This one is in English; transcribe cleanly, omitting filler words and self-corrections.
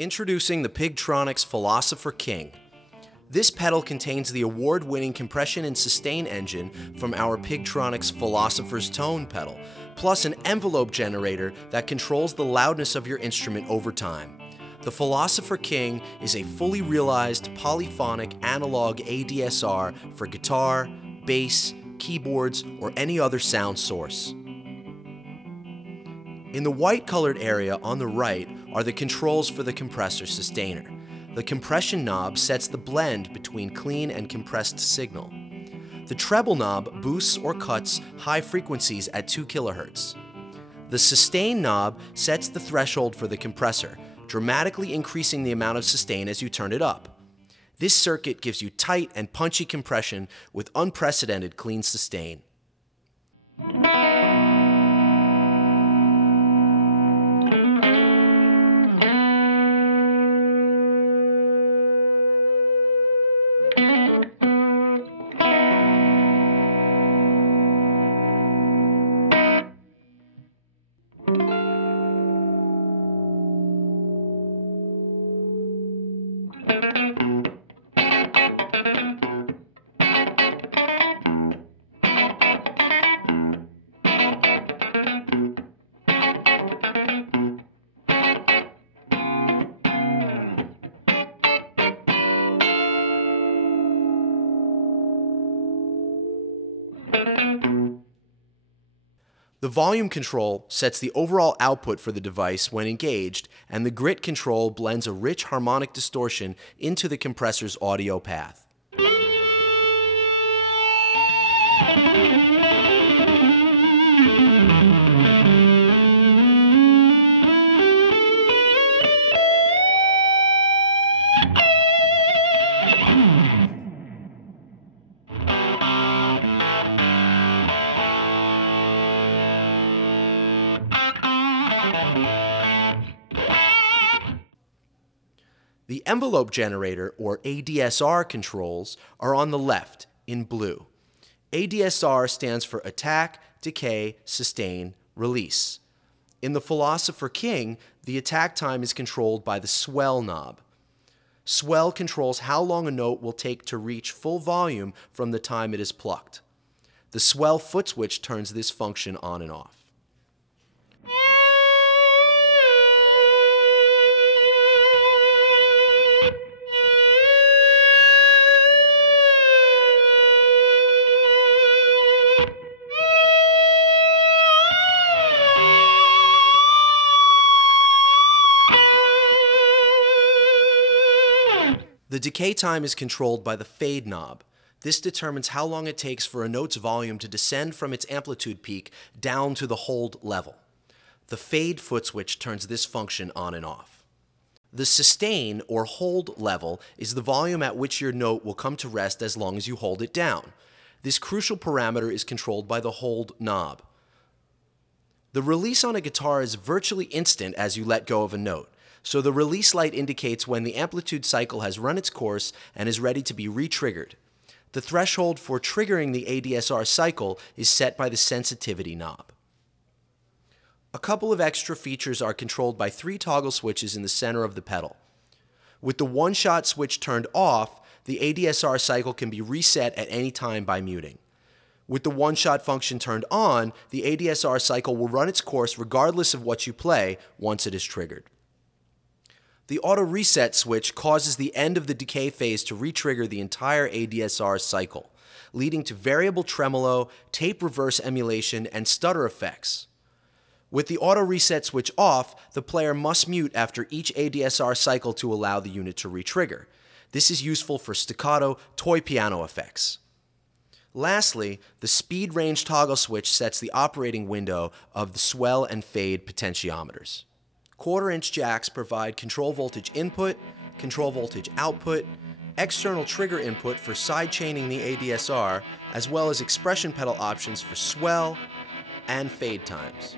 Introducing the Pigtronix Philosopher King. This pedal contains the award-winning compression and sustain engine from our Pigtronix Philosopher's Tone pedal, plus an envelope generator that controls the loudness of your instrument over time. The Philosopher King is a fully realized polyphonic analog ADSR for guitar, bass, keyboards, or any other sound source. In the white-colored area on the right are the controls for the compressor sustainer. The compression knob sets the blend between clean and compressed signal. The treble knob boosts or cuts high frequencies at 2 kHz. The sustain knob sets the threshold for the compressor, dramatically increasing the amount of sustain as you turn it up. This circuit gives you tight and punchy compression with unprecedented clean sustain. The volume control sets the overall output for the device when engaged, and the grit control blends a rich harmonic distortion into the compressor's audio path. The envelope generator, or ADSR controls, are on the left, in blue. ADSR stands for Attack, Decay, Sustain, Release. In the Philosopher King, the attack time is controlled by the swell knob. Swell controls how long a note will take to reach full volume from the time it is plucked. The swell foot switch turns this function on and off. The decay time is controlled by the fade knob. This determines how long it takes for a note's volume to descend from its amplitude peak down to the hold level. The fade foot switch turns this function on and off. The sustain, or hold level, is the volume at which your note will come to rest as long as you hold it down. This crucial parameter is controlled by the hold knob. The release on a guitar is virtually instant as you let go of a note. So the release light indicates when the amplitude cycle has run its course and is ready to be re-triggered. The threshold for triggering the ADSR cycle is set by the sensitivity knob. A couple of extra features are controlled by 3 toggle switches in the center of the pedal. With the one-shot switch turned off, the ADSR cycle can be reset at any time by muting. With the one-shot function turned on, the ADSR cycle will run its course regardless of what you play once it is triggered. The auto reset switch causes the end of the decay phase to re-trigger the entire ADSR cycle, leading to variable tremolo, tape reverse emulation, and stutter effects. With the auto reset switch off, the player must mute after each ADSR cycle to allow the unit to re-trigger. This is useful for staccato, toy piano effects. Lastly, the speed range toggle switch sets the operating window of the swell and fade potentiometers. 1/4-inch jacks provide control voltage input, control voltage output, external trigger input for sidechaining the ADSR, as well as expression pedal options for swell and fade times.